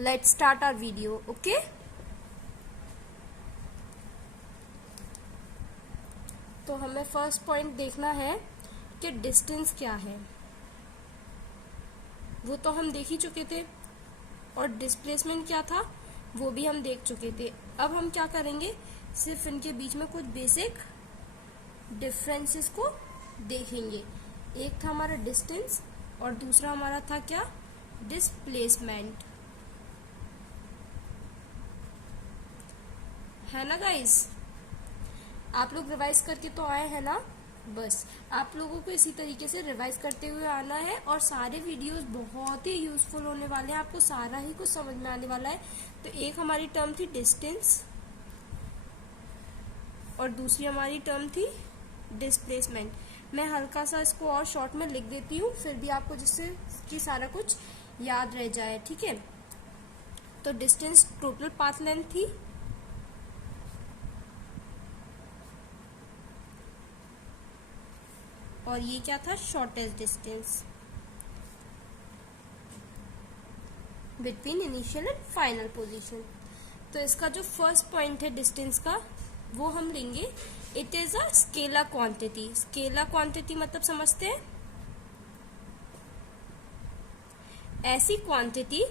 Let's start our video. Okay. तो हमें first point देखना है कि डिस्टेंस क्या है। वो तो हम देख ही चुके थे, और डिस्प्लेसमेंट क्या था वो भी हम देख चुके थे। अब हम क्या करेंगे, सिर्फ इनके बीच में कुछ बेसिक डिफरेंसेस को देखेंगे। एक था हमारा डिस्टेंस और दूसरा हमारा था क्या, डिस्प्लेसमेंट। है ना गाइस? आप लोग रिवाइज करके तो आए हैं ना? बस आप लोगों को इसी तरीके से रिवाइज करते हुए आना है, और सारे वीडियोस बहुत ही यूजफुल होने वाले हैं, आपको सारा ही कुछ समझ में आने वाला है। तो एक हमारी टर्म थी डिस्टेंस और दूसरी हमारी टर्म थी डिस्प्लेसमेंट। मैं हल्का सा इसको और शॉर्ट में लिख देती हूँ, फिर भी आपको जिससे कि सारा कुछ याद रह जाए। ठीक है, तो डिस्टेंस टोटल पाथ लेंथ थी, और ये क्या था, shortest distance between initial and final position. तो इसका जो फर्स्ट पॉइंट है डिस्टेंस का, वो हम लेंगे, it is a scalar quantity. Scalar quantity मतलब समझते हैं, ऐसी क्वांटिटी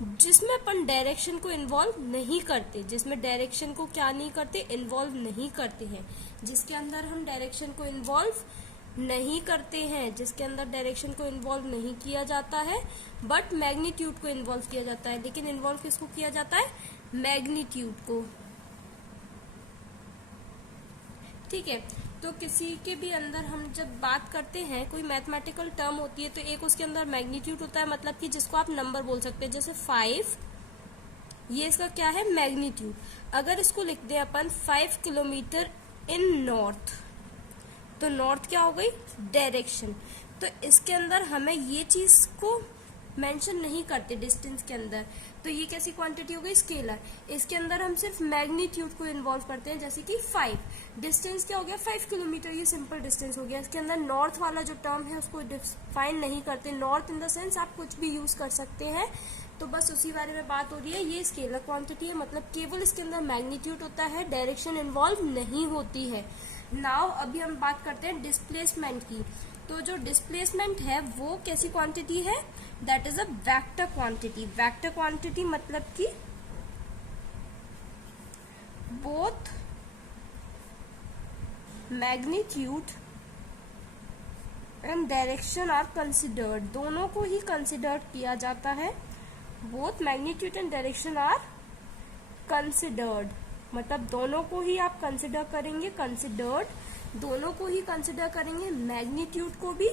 जिसमें अपन डायरेक्शन को इन्वॉल्व नहीं करते, जिसमें डायरेक्शन को क्या नहीं करते, इन्वॉल्व नहीं करते हैं, जिसके अंदर हम डायरेक्शन को इन्वॉल्व नहीं करते हैं, जिसके अंदर डायरेक्शन को इन्वॉल्व नहीं किया जाता है, बट मैग्नीट्यूड को इन्वॉल्व किया जाता है। लेकिन इन्वॉल्व किसको किया जाता है, मैग्नीट्यूड को। ठीक है, तो किसी के भी अंदर हम जब बात करते हैं, कोई मैथमेटिकल टर्म होती है, तो एक उसके अंदर मैग्नीट्यूड होता है, मतलब कि जिसको आप नंबर बोल सकते हैं, जैसे 5, ये इसका क्या है, मैग्नीट्यूड। अगर इसको लिख दें अपन 5 किलोमीटर इन नॉर्थ, तो नॉर्थ क्या हो गई, डायरेक्शन। तो इसके अंदर हमें ये चीज को मेंशन नहीं करते डिस्टेंस के अंदर, तो ये कैसी क्वांटिटी हो गई, स्केलर। इसके अंदर हम सिर्फ मैग्नीट्यूड को इन्वॉल्व करते हैं, जैसे कि 5 डिस्टेंस क्या हो गया, 5 किलोमीटर, ये सिंपल डिस्टेंस हो गया। इसके अंदर नॉर्थ वाला जो टर्म है उसको डिफाइन नहीं करते। नॉर्थ इन द सेंस आप कुछ भी यूज कर सकते हैं, तो बस उसी बारे में बात हो रही है। ये स्केलर क्वांटिटी है, मतलब केवल इसके अंदर मैग्नीट्यूड होता है, डायरेक्शन इन्वॉल्व नहीं होती है। नाउ अभी हम बात करते हैं डिस्प्लेसमेंट की। तो जो डिस्प्लेसमेंट है वो कैसी क्वांटिटी है, that is a vector quantity. Vector quantity मतलब कि both magnitude and direction are considered, दोनों को ही कंसिडर किया जाता है। Both magnitude and direction are considered, मतलब दोनों को ही आप कंसिडर करेंगे, कंसिडर्ड दोनों को ही कंसिडर करेंगे, मैग्नीट्यूड को भी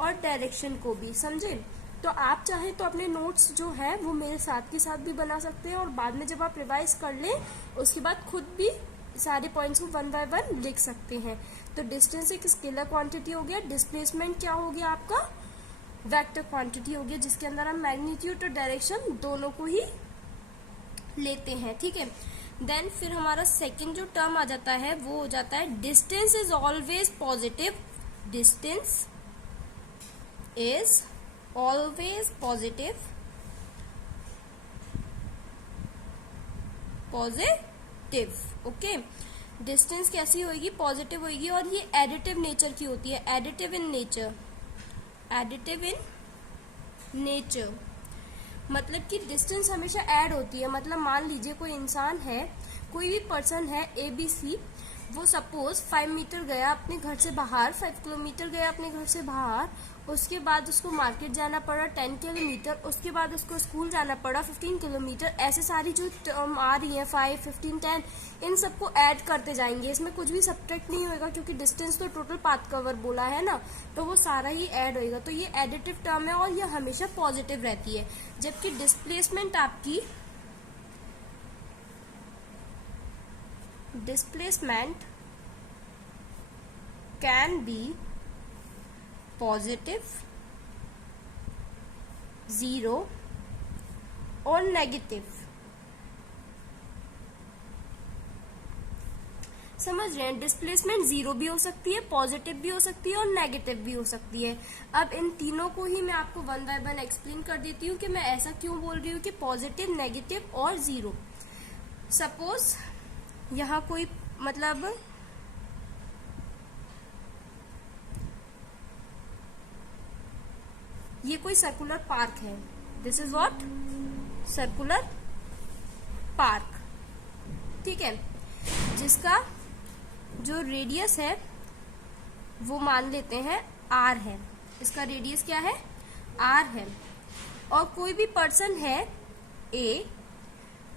और डायरेक्शन को भी। समझे? तो आप चाहे तो अपने नोट्स जो है वो मेरे साथ के साथ भी बना सकते हैं, और बाद में जब आप रिवाइज कर लें उसके बाद खुद भी सारे पॉइंट्स को 1 बाय 1 लिख सकते हैं। तो डिस्टेंस एक स्केलर क्वांटिटी हो गया, डिस्प्लेसमेंट क्या हो गया आपका, वेक्टर क्वांटिटी हो गया, जिसके अंदर हम मैग्नीट्यूड और डायरेक्शन दोनों को ही लेते हैं। ठीक है, देन फिर हमारा सेकंड जो टर्म आ जाता है वो हो जाता है distance is always positive. Distance is always positive, positive. Okay, distance कैसी होगी, पॉजिटिव होगी, और ये एडिटिव नेचर की होती है, additive in nature. Additive in nature मतलब कि डिस्टेंस हमेशा ऐड होती है। मतलब मान लीजिए कोई इंसान है, कोई भी पर्सन है ABC, वो सपोज 5 मीटर गया अपने घर से बाहर, 5 किलोमीटर गया अपने घर से बाहर, उसके बाद उसको मार्केट जाना पड़ा 10 किलोमीटर, उसके बाद उसको स्कूल जाना पड़ा 15 किलोमीटर। ऐसे सारी जो टर्म आ रही है 5, 15, 10, इन सबको ऐड करते जाएंगे, इसमें कुछ भी सब्ट्रैक्ट नहीं होगा, क्योंकि डिस्टेंस तो टोटल पाथ कवर बोला है ना, तो वो सारा ही ऐड होएगा। तो ये एडिटिव टर्म है और ये हमेशा पॉजिटिव रहती है। जबकि डिस्प्लेसमेंट आपकी, डिस्प्लेसमेंट कैन बी पॉजिटिव, 0 और नेगेटिव। समझ रहे हैं? डिस्प्लेसमेंट जीरो भी हो सकती है, पॉजिटिव भी हो सकती है और नेगेटिव भी हो सकती है। अब इन तीनों को ही मैं आपको वन बाय वन एक्सप्लेन कर देती हूँ कि मैं ऐसा क्यों बोल रही हूँ कि पॉजिटिव, नेगेटिव और जीरो। सपोज यहाँ कोई मतलब ये कोई सर्कुलर पार्क है, this is what, circular park, ठीक है, जिसका जो रेडियस है वो मान लेते हैं r है। इसका रेडियस क्या है, r है। और कोई भी पर्सन है a,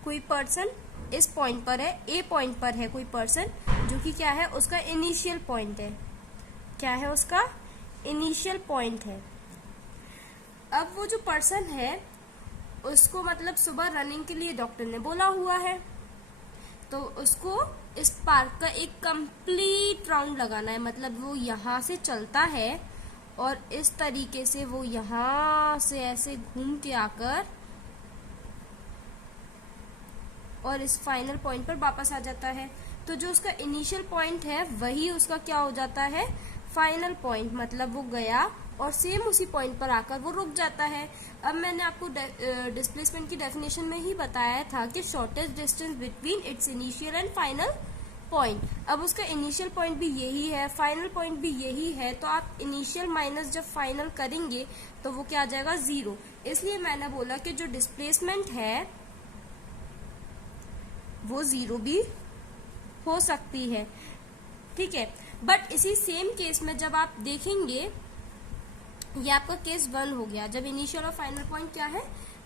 कोई पर्सन इस पॉइंट पर है, a पॉइंट पर है कोई पर्सन, जो कि क्या है, उसका इनिशियल पॉइंट है। क्या है उसका इनिशियल पॉइंट है। अब वो जो पर्सन है उसको मतलब सुबह रनिंग के लिए डॉक्टर ने बोला हुआ है, तो उसको इस पार्क का एक कंप्लीट राउंड लगाना है। मतलब वो यहाँ से चलता है और इस तरीके से वो यहाँ से ऐसे घूम के आकर और इस फाइनल पॉइंट पर वापस आ जाता है। तो जो उसका इनिशियल पॉइंट है वही उसका क्या हो जाता है, फाइनल पॉइंट। मतलब वो गया और सेम उसी पॉइंट पर आकर वो रुक जाता है। अब मैंने आपको डिस्प्लेसमेंट की डेफिनेशन में ही बताया था कि shortest distance between its initial and final point. अब उसका इनिशियल पॉइंट भी यही है, फाइनल पॉइंट भी यही है, तो आप इनिशियल माइनस जब फाइनल करेंगे तो वो क्या आ जाएगा, जीरो। इसलिए मैंने बोला कि जो डिस्प्लेसमेंट है वो जीरो भी हो सकती है, ठीक है। बट इसी सेम केस में जब आप देखेंगे, ये आपका केस 1 हो गया, जब इनिशियल और फाइनल पॉइंट क्या है,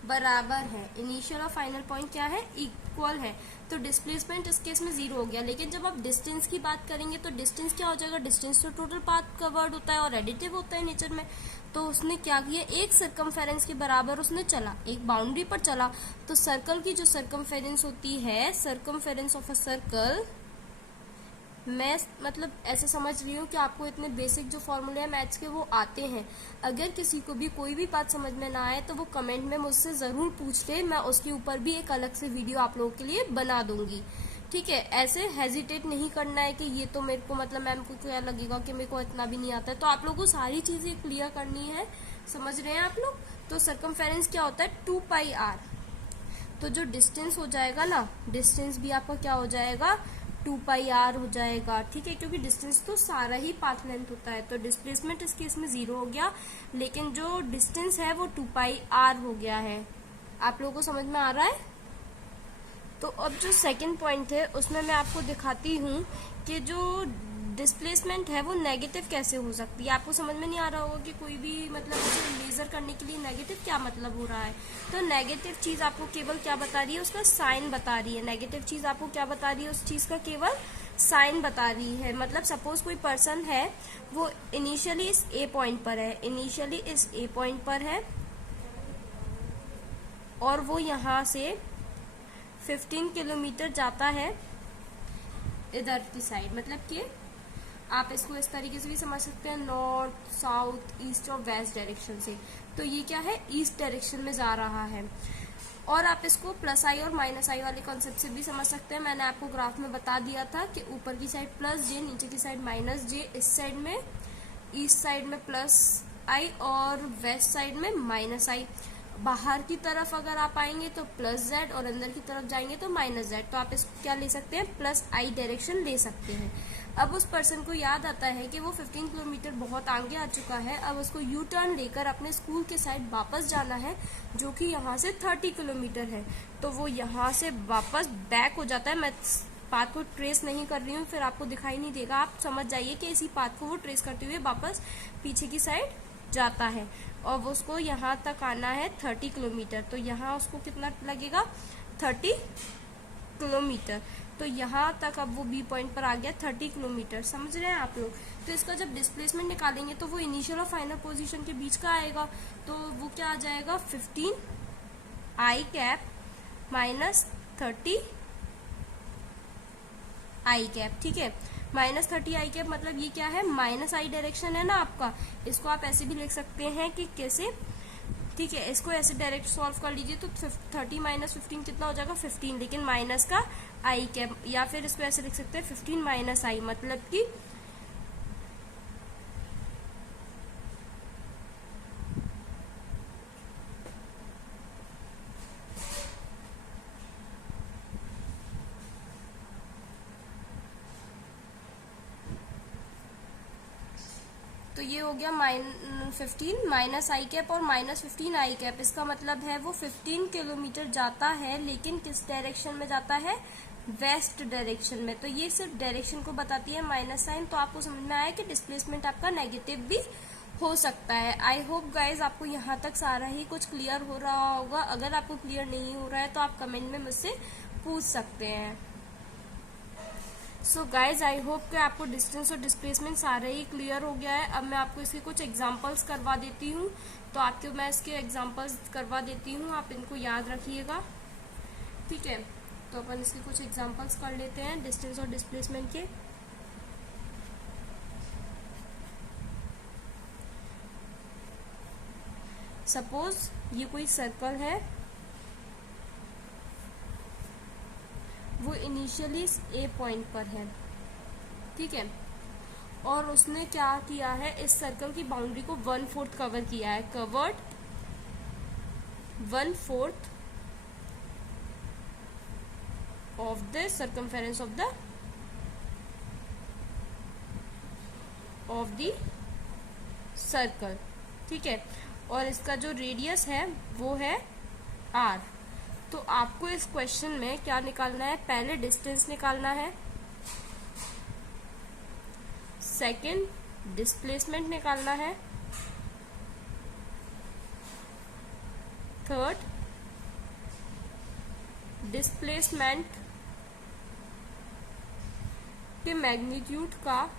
बराबर है, इनिशियल और फाइनल पॉइंट क्या है, इक्वल है, तो डिस्प्लेसमेंट इस केस में जीरो हो गया। लेकिन जब आप डिस्टेंस की बात करेंगे तो डिस्टेंस क्या हो जाएगा, डिस्टेंस तो टोटल पाथ कवर्ड होता है और एडिटिव होता है नेचर में। तो उसने क्या किया, एक सर्कमफेरेंस के बराबर उसने चला, एक बाउंड्री पर चला। तो सर्कल की जो सर्कमफेरेंस होती है, सर्कमफेरेंस ऑफ अ सर्कल, मैं मतलब ऐसे समझ रही हूँ कि आपको इतने बेसिक जो फॉर्मूले हैं मैथ्स के वो आते हैं। अगर किसी को भी कोई भी बात समझ में ना आए तो वो कमेंट में मुझसे ज़रूर पूछ ले, मैं उसके ऊपर भी एक अलग से वीडियो आप लोगों के लिए बना दूंगी, ठीक है। ऐसे हेजिटेट नहीं करना है कि ये तो मेरे को मतलब मैम को क्या लगेगा कि मेरे को इतना भी नहीं आता है। तो आप लोगों को सारी चीज़ें क्लियर करनी है, समझ रहे हैं आप लोग। तो सर्कमफेरेंस क्या होता है, 2πr। तो जो डिस्टेंस हो जाएगा ना, डिस्टेंस भी आपका क्या हो जाएगा, 2πr हो जाएगा, ठीक है, क्योंकि डिस्टेंस तो सारा ही पाथ लेंथ होता है। तो डिस्प्लेसमेंट इस केस में जीरो हो गया, लेकिन जो डिस्टेंस है वो 2πr हो गया है। आप लोगों को समझ में आ रहा है। तो अब जो सेकंड पॉइंट है उसमें मैं आपको दिखाती हूँ कि जो डिस्प्लेसमेंट है वो नेगेटिव कैसे हो सकती है। आपको समझ में नहीं आ रहा होगा कि कोई भी मतलब उसे मेजर करने के लिए नेगेटिव क्या मतलब हो रहा है। तो नेगेटिव चीज आपको केवल क्या बता रही है, उसका साइन बता रही है। नेगेटिव चीज आपको क्या बता रही है, उस चीज का केवल साइन बता रही है। मतलब सपोज कोई पर्सन है, वो इनिशियली इस ए पॉइंट पर है, इनिशियली इस ए पॉइंट पर है और वो यहाँ से 15 किलोमीटर जाता है इधर की साइड। मतलब कि आप इसको इस तरीके से भी समझ सकते हैं, नॉर्थ, साउथ, ईस्ट और वेस्ट डायरेक्शन से। तो ये क्या है, ईस्ट डायरेक्शन में जा रहा है। और आप इसको प्लस आई और माइनस आई वाले कॉन्सेप्ट से भी समझ सकते हैं। मैंने आपको ग्राफ में बता दिया था कि ऊपर की साइड प्लस जे, नीचे की साइड माइनस जे, इस साइड में ईस्ट साइड में प्लस आई और वेस्ट साइड में माइनस आई। बाहर की तरफ अगर आप आएंगे तो प्लस जेड और अंदर की तरफ जाएंगे तो माइनस जेड। तो आप इसको क्या ले सकते हैं, प्लस आई डायरेक्शन ले सकते हैं। अब उस पर्सन को याद आता है कि वो 15 किलोमीटर बहुत आगे आ चुका है, अब उसको यू टर्न लेकर अपने स्कूल के साइड वापस जाना है, जो कि यहाँ से 30 किलोमीटर है। तो वो यहाँ से वापस बैक हो जाता है। मैं पाथ को ट्रेस नहीं कर रही हूँ, फिर आपको दिखाई नहीं देगा, आप समझ जाइए कि इसी पाथ को वो ट्रेस करते हुए वापस पीछे की साइड जाता है और वो उसको यहाँ तक आना है 30 किलोमीटर। तो यहाँ उसको कितना लगेगा, 30 किलोमीटर। तो यहाँ तक अब वो बी पॉइंट पर आ गया 30 किलोमीटर। समझ रहे हैं आप लोग। तो इसका जब डिस्प्लेसमेंट निकालेंगे तो वो इनिशियल और फाइनल पोजीशन के बीच का आएगा। तो वो क्या आ जाएगा, 15 आई कैप माइनस 30 आई कैप, ठीक है। माइनस 30 आई कैप मतलब ये क्या है, माइनस आई डायरेक्शन है ना आपका। इसको आप ऐसे भी लिख सकते हैं कि कैसे, ठीक है, इसको ऐसे डायरेक्ट सॉल्व कर लीजिए तो 30 माइनस 15 कितना हो जाएगा 15, लेकिन माइनस का आई कैप, या फिर इसको ऐसे लिख सकते हैं 15 माइनस आई, मतलब कि तो ये हो गया 15 माइनस आई कैप और माइनस 15 आई कैप। इसका मतलब है वो 15 किलोमीटर जाता है, लेकिन किस डायरेक्शन में जाता है, वेस्ट डायरेक्शन में। तो ये सिर्फ डायरेक्शन को बताती है माइनस साइन। तो आपको समझ में आया कि डिस्प्लेसमेंट आपका नेगेटिव भी हो सकता है। आई होप गाइज आपको यहाँ तक सारा ही कुछ क्लियर हो रहा होगा। अगर आपको क्लियर नहीं हो रहा है तो आप कमेंट में मुझसे पूछ सकते हैं। सो गाइज आई होप कि आपको डिस्टेंस और डिस्प्लेसमेंट सारा ही क्लियर हो गया है। अब मैं आपको इसके कुछ एग्जांपल्स करवा देती हूँ, तो आपको मैं इसके एग्जांपल्स करवा देती हूँ, आप इनको याद रखिएगा, ठीक है। तो अपन इसके कुछ एग्जांपल्स कर लेते हैं डिस्टेंस और डिस्प्लेसमेंट के। सपोज ये कोई सर्कल है, वो इनिशियली ए पॉइंट पर है, ठीक है, और उसने क्या किया है, इस सर्कल की बाउंड्री को 1/4 कवर किया है, covered 1/4 of the circumference of the circle, ठीक है, और इसका जो रेडियस है वो है r। तो आपको इस क्वेश्चन में क्या निकालना है, पहले डिस्टेंस निकालना है, सेकंड डिस्प्लेसमेंट निकालना है, थर्ड डिस्प्लेसमेंट के मैग्नीट्यूड का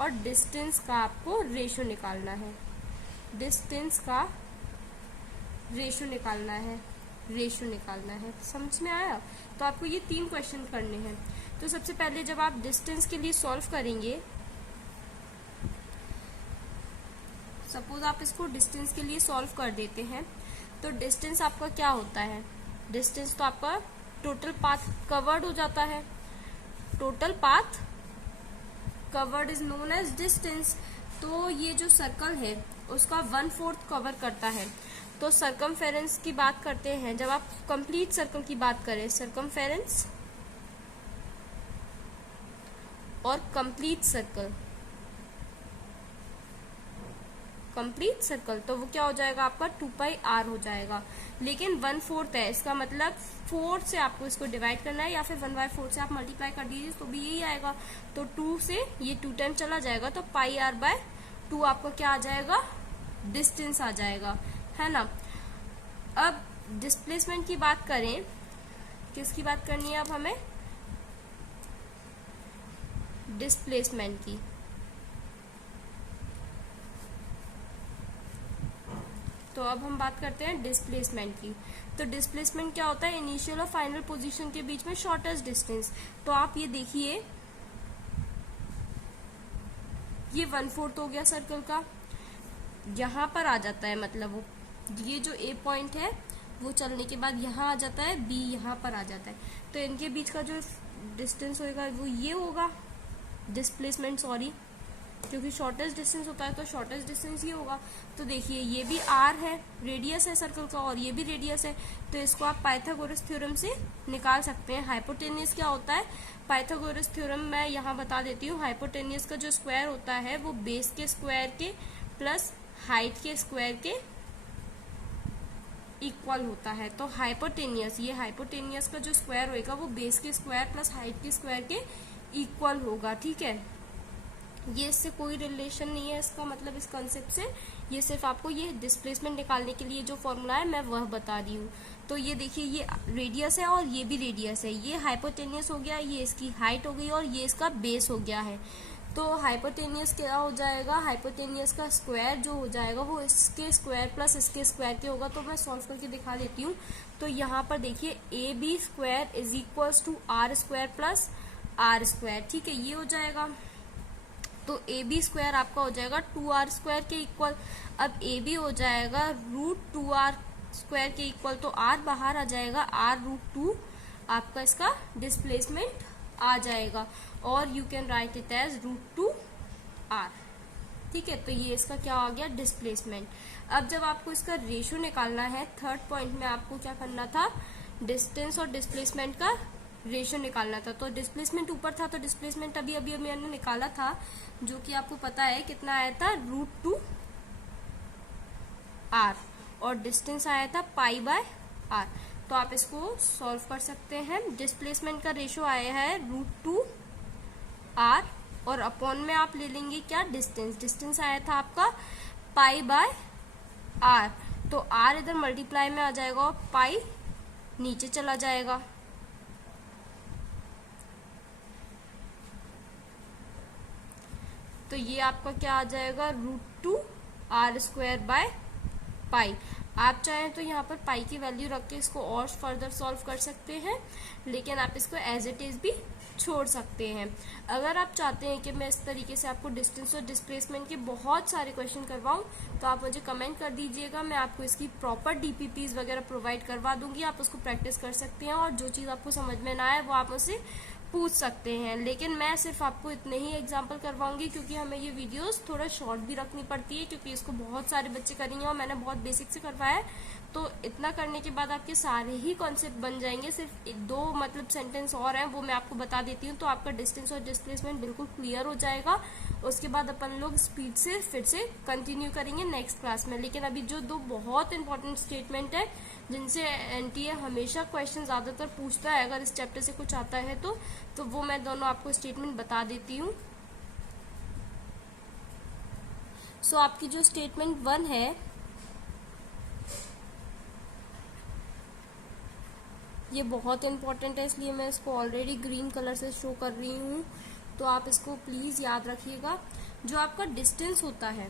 और डिस्टेंस का आपको रेशो निकालना है, डिस्टेंस का रेशो निकालना है, समझ में आया। तो आपको ये 3 क्वेश्चन करने हैं। तो सबसे पहले जब आप डिस्टेंस के लिए सॉल्व करेंगे, सपोज आप इसको डिस्टेंस के लिए सॉल्व कर देते हैं, तो डिस्टेंस आपका क्या होता है, डिस्टेंस तो आपका टोटल पाथ कवर्ड हो जाता है, total path covered is known as distance. तो ये जो सर्कल है उसका 1/4 कवर करता है। तो सर्कमफेरेंस की बात करते हैं, जब आप कंप्लीट सर्कल की बात करें, सर्कमफेरेंस और कंप्लीट सर्कल, तो वो क्या हो जाएगा आपका 2πr हो जाएगा, लेकिन 1/4 है, इसका मतलब 4 से आपको इसको डिवाइड करना है, या फिर 1/4 से आप मल्टीप्लाई कर दीजिए तो भी यही आएगा। तो 2 से ये 2 टाइम चला जाएगा, तो πr/2 आपका क्या आ जाएगा, डिस्टेंस आ जाएगा, है ना। अब डिस्प्लेसमेंट की बात करें, किसकी बात करनी है अब हमें, डिस्प्लेसमेंट की। तो अब हम बात करते हैं डिस्प्लेसमेंट की। तो डिस्प्लेसमेंट क्या होता है, इनिशियल और फाइनल पोजीशन के बीच में शॉर्टेस्ट डिस्टेंस। तो आप ये देखिए, ये 1/4 हो गया सर्कल का, यहां पर आ जाता है, मतलब वो ये जो ए पॉइंट है वो चलने के बाद यहाँ आ जाता है, बी यहाँ पर आ जाता है, तो इनके बीच का जो डिस्टेंस होगा वो ये होगा, डिस्प्लेसमेंट सॉरी, क्योंकि शॉर्टेस्ट डिस्टेंस होता है तो शॉर्टेस्ट डिस्टेंस ये होगा। तो देखिए ये भी r है, रेडियस है सर्कल का, और ये भी रेडियस है, तो इसको आप पाइथागोरस थ्योरम से निकाल सकते हैं। हाइपोटेनियस क्या होता है, पाइथागोरस थ्योरम मैं यहाँ बता देती हूँ। हाइपोटेनियस का जो स्क्वायर होता है वो बेस के स्क्वायर के प्लस हाइट के स्क्वायर के इक्वल होता है। तो हाइपोटेनियस, ये हाइपोटेनियस का जो स्क्वायर होगा वो बेस के स्क्वायर प्लस हाइट के स्क्वायर के इक्वल होगा, ठीक है। ये इससे कोई रिलेशन नहीं है, इसका मतलब इस कंसेप्ट से, ये सिर्फ आपको ये डिस्प्लेसमेंट निकालने के लिए जो फॉर्मूला है मैं वह बता रही हूँ। तो ये देखिए, ये रेडियस है और ये भी रेडियस है, ये हाइपोटेनियस हो गया, ये इसकी हाइट हो गई और ये इसका बेस हो गया है। तो हाइपोटेनियस क्या हो जाएगा, हाइपोटेनियस का स्क्वायर जो हो जाएगा वो इसके स्क्वायर प्लस इसके स्क्वायर के होगा। तो मैं सॉल्व करके दिखा देती हूँ। तो यहाँ पर देखिए AB square is equals to R square plus R square, ठीक है, ये हो जाएगा। तो ए बी स्क्वायर आपका हो जाएगा 2r² के इक्वल। अब ए बी हो जाएगा √2r² के इक्वल, तो r बाहर आ जाएगा, r√2 आपका इसका डिस्प्लेसमेंट आ जाएगा, और you can write it as √2r। ठीक है, तो ये इसका क्या हो गया, डिस्प्लेसमेंट। अब जब आपको इसका रेशियो निकालना है, थर्ड पॉइंट में आपको क्या करना था, डिस्टेंस और डिस्प्लेसमेंट का रेशियो निकालना था। तो डिस्प्लेसमेंट ऊपर था, तो डिस्प्लेसमेंट अभी अभी मैंने निकाला था, जो कि आपको पता है कितना आया था, √2r, और डिस्टेंस आया था π/r। तो आप इसको सॉल्व कर सकते हैं। डिस्प्लेसमेंट का रेशियो आया है √2r, और अपॉन में आप ले लेंगे क्या, डिस्टेंस आया था आपका π/r, तो r इधर मल्टीप्लाई में आ जाएगा और पाई नीचे चला जाएगा। तो ये आपका क्या आ जाएगा, √2r²/π। आप चाहें तो यहाँ पर पाई की वैल्यू रख के इसको और फर्दर सॉल्व कर सकते हैं, लेकिन आप इसको एज इट इज भी छोड़ सकते हैं। अगर आप चाहते हैं कि मैं इस तरीके से आपको डिस्टेंस और डिस्प्लेसमेंट के बहुत सारे क्वेश्चन करवाऊं, तो आप मुझे कमेंट कर दीजिएगा, मैं आपको इसकी प्रॉपर डीपीपीज वगैरह प्रोवाइड करवा दूंगी, आप उसको प्रैक्टिस कर सकते हैं, और जो चीज़ आपको समझ में ना आए वो आप मुझसे पूछ सकते हैं। लेकिन मैं सिर्फ आपको इतने ही एग्जाम्पल करवाऊंगी, क्योंकि हमें ये वीडियोस थोड़ा शॉर्ट भी रखनी पड़ती है, क्योंकि इसको बहुत सारे बच्चे करेंगे और मैंने बहुत बेसिक से करवाया है। तो इतना करने के बाद आपके सारे ही कॉन्सेप्ट बन जाएंगे। सिर्फ दो मतलब सेंटेंस और हैं, वो मैं आपको बता देती हूँ, तो आपका डिस्टेंस और डिस्प्लेसमेंट बिल्कुल क्लियर हो जाएगा। उसके बाद अपन लोग स्पीड से फिर से कंटिन्यू करेंगे नेक्स्ट क्लास में। लेकिन अभी जो दो बहुत इंपॉर्टेंट स्टेटमेंट है, जिनसे एनटीए हमेशा क्वेश्चन ज्यादातर पूछता है अगर इस चैप्टर से कुछ आता है तो वो मैं दोनों आपको स्टेटमेंट बता देती हूँ। सो आपकी जो स्टेटमेंट 1 है, ये बहुत इंपॉर्टेंट है, इसलिए मैं इसको ऑलरेडी ग्रीन कलर से शो कर रही हूँ, तो आप इसको प्लीज याद रखिएगा। जो आपका डिस्टेंस होता है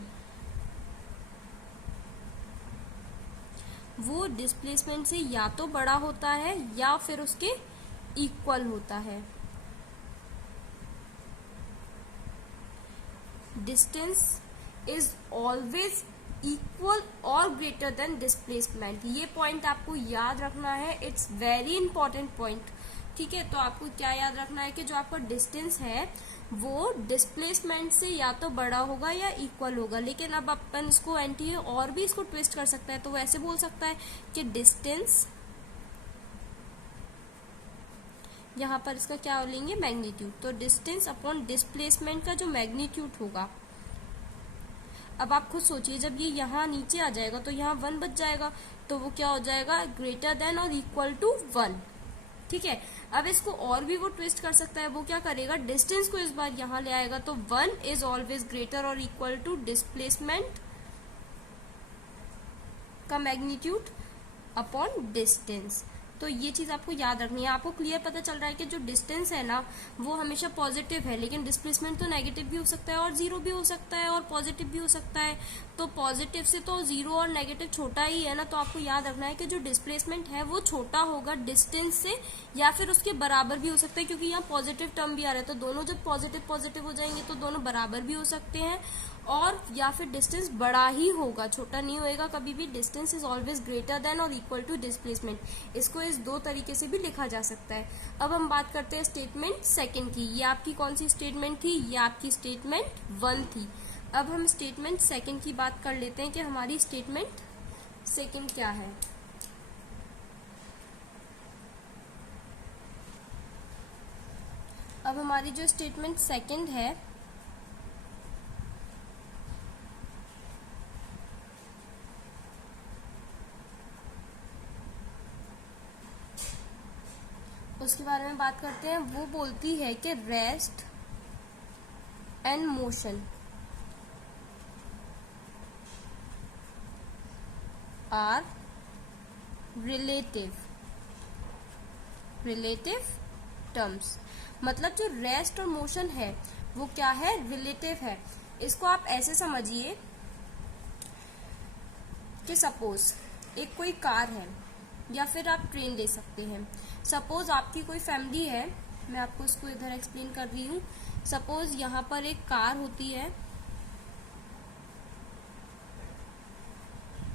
वो डिस्प्लेसमेंट से या तो बड़ा होता है या फिर उसके इक्वल होता है। डिस्टेंस इज ऑलवेज इक्वल और ग्रेटर देन डिस्प्लेसमेंट। ये पॉइंट आपको याद रखना है, इट्स वेरी इंपॉर्टेंट पॉइंट। ठीक है, तो आपको क्या याद रखना है कि जो आपका डिस्टेंस है वो डिस्प्लेसमेंट से या तो बड़ा होगा या इक्वल होगा। लेकिन अब अपन इसको एनटीए और भी इसको ट्विस्ट कर सकता है, तो वैसे बोल सकता है कि डिस्टेंस, यहाँ पर इसका क्या लेंगे, मैग्नीट्यूड, तो डिस्टेंस अपॉन डिस्प्लेसमेंट का जो मैग्नीट्यूड होगा। अब आप खुद सोचिए, जब ये यहाँ नीचे आ जाएगा तो यहाँ 1 बच जाएगा, तो वो क्या हो जाएगा, ग्रेटर देन और इक्वल टू 1। ठीक है, अब इसको और भी वो ट्विस्ट कर सकता है, वो क्या करेगा, डिस्टेंस को इस बार यहाँ ले आएगा, तो 1 इज ऑलवेज ग्रेटर और इक्वल टू डिस्प्लेसमेंट का मैग्नीट्यूड अपॉन डिस्टेंस। तो ये चीज आपको याद रखनी है। आपको क्लियर पता चल रहा है कि जो डिस्टेंस है ना वो हमेशा पॉजिटिव है, लेकिन डिस्प्लेसमेंट तो नेगेटिव भी हो सकता है और 0 भी हो सकता है और पॉजिटिव भी हो सकता है। तो पॉजिटिव से तो 0 और नेगेटिव छोटा ही है ना, तो आपको याद रखना है कि जो डिस्प्लेसमेंट है वो छोटा होगा डिस्टेंस से, या फिर उसके बराबर भी हो सकता है, क्योंकि यहाँ पॉजिटिव टर्म भी आ रहा है, तो दोनों जब पॉजिटिव पॉजिटिव हो जाएंगे तो दोनों बराबर भी हो सकते हैं, और या फिर डिस्टेंस बड़ा ही होगा, छोटा नहीं होएगा कभी भी। Distance is always greater than और इक्वल टू डिस्प्लेसमेंट। इसको इस दो तरीके से भी लिखा जा सकता है। अब हम बात करते हैं स्टेटमेंट सेकंड की। ये आपकी कौन सी स्टेटमेंट थी, ये आपकी स्टेटमेंट 1 थी। अब हम स्टेटमेंट सेकंड की बात कर लेते हैं कि हमारी स्टेटमेंट सेकंड क्या है। अब हमारी जो स्टेटमेंट सेकंड है उसके बारे में बात करते हैं। वो बोलती है कि rest and motion are relative terms. मतलब जो रेस्ट और मोशन है वो क्या है, रिलेटिव है। इसको आप ऐसे समझिए कि सपोज एक कोई कार है या फिर आप ट्रेन ले सकते हैं। सपोज आपकी कोई फैमिली है, मैं आपको इसको इधर एक्सप्लेन कर रही हूँ सपोज यहाँ पर एक कार होती है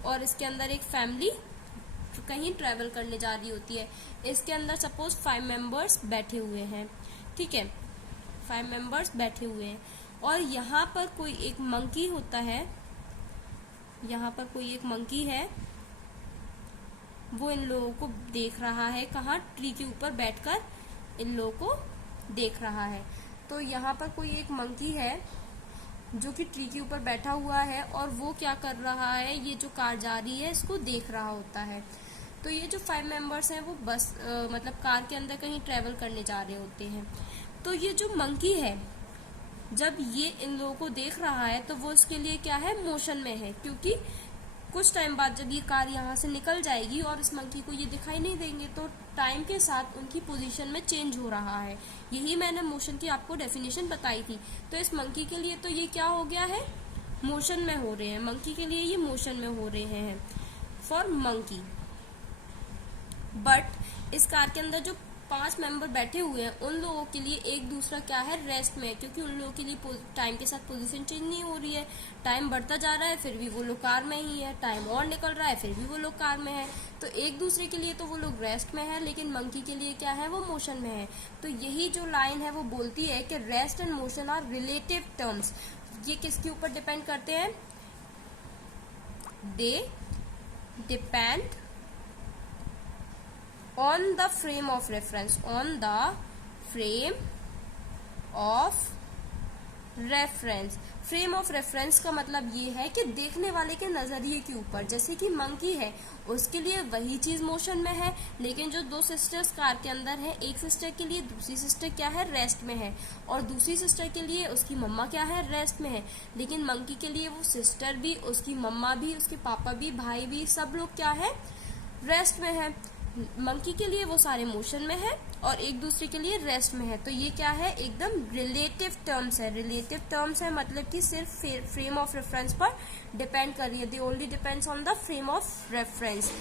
और इसके अंदर एक फैमिली कहीं ट्रेवल करने जा रही होती है। इसके अंदर सपोज 5 मेंबर्स बैठे हुए हैं, ठीक है, 5 मेंबर्स बैठे हुए हैं और यहाँ पर कोई एक मंकी होता है, यहाँ पर कोई एक मंकी है, वो इन लोगों को देख रहा है, कहाँ, ट्री के ऊपर बैठकर इन लोगों को देख रहा है। तो यहाँ पर कोई एक मंकी है जो कि ट्री के ऊपर बैठा हुआ है और वो क्या कर रहा है, ये जो कार जा रही है इसको देख रहा होता है। तो ये जो 5 मेंबर्स हैं वो बस मतलब कार के अंदर कहीं ट्रेवल करने जा रहे होते हैं। तो ये जो मंकी है जब ये इन लोगों को देख रहा है तो वो इसके लिए क्या है, मोशन में है, क्योंकि कुछ टाइम बाद जब ये कार यहाँ से निकल जाएगी और इस मंकी को ये दिखाई नहीं देंगे तो टाइम के साथ उनकी पोजीशन में चेंज हो रहा है। यही मैंने मोशन की आपको डेफिनेशन बताई थी। तो इस मंकी के लिए तो ये क्या हो गया है, मोशन में हो रहे हैं, मंकी के लिए ये मोशन में हो रहे हैं फॉर मंकी। बट इस कार के अंदर जो 5 मेंबर बैठे हुए हैं उन लोगों के लिए एक दूसरा क्या है, रेस्ट में है, क्योंकि उन लोगों के लिए टाइम के साथ पोजीशन चेंज नहीं हो रही है। टाइम बढ़ता जा रहा है फिर भी वो लोग कार में ही है, टाइम और निकल रहा है फिर भी वो लोग कार में है। तो एक दूसरे के लिए तो वो लोग रेस्ट में है, लेकिन मंकी के लिए क्या है, वो मोशन में है। तो यही जो लाइन है वो बोलती है कि rest and motion are relative terms. ये किसके ऊपर डिपेंड करते हैं, they depend on the frame of reference, on the frame of reference। Frame of reference का मतलब ये है कि देखने वाले के नजरिए के ऊपर। जैसे कि मंकी है उसके लिए वही चीज मोशन में है, लेकिन जो 2 सिस्टर्स कार के अंदर है, एक सिस्टर के लिए दूसरी सिस्टर क्या है, रेस्ट में है, और दूसरी सिस्टर के लिए उसकी मम्मा क्या है, रेस्ट में है। लेकिन मंकी के लिए वो सिस्टर भी, उसकी मम्मा भी, उसके पापा भी, भाई भी, सब लोग क्या है, रेस्ट में है। मंकी के लिए वो सारे मोशन में है और एक दूसरे के लिए रेस्ट में है। तो ये क्या है, एकदम रिलेटिव टर्म्स है। रिलेटिव टर्म्स है मतलब कि सिर्फ फ्रेम ऑफ रेफरेंस पर डिपेंड कर रही है। They only depends on the frame of reference.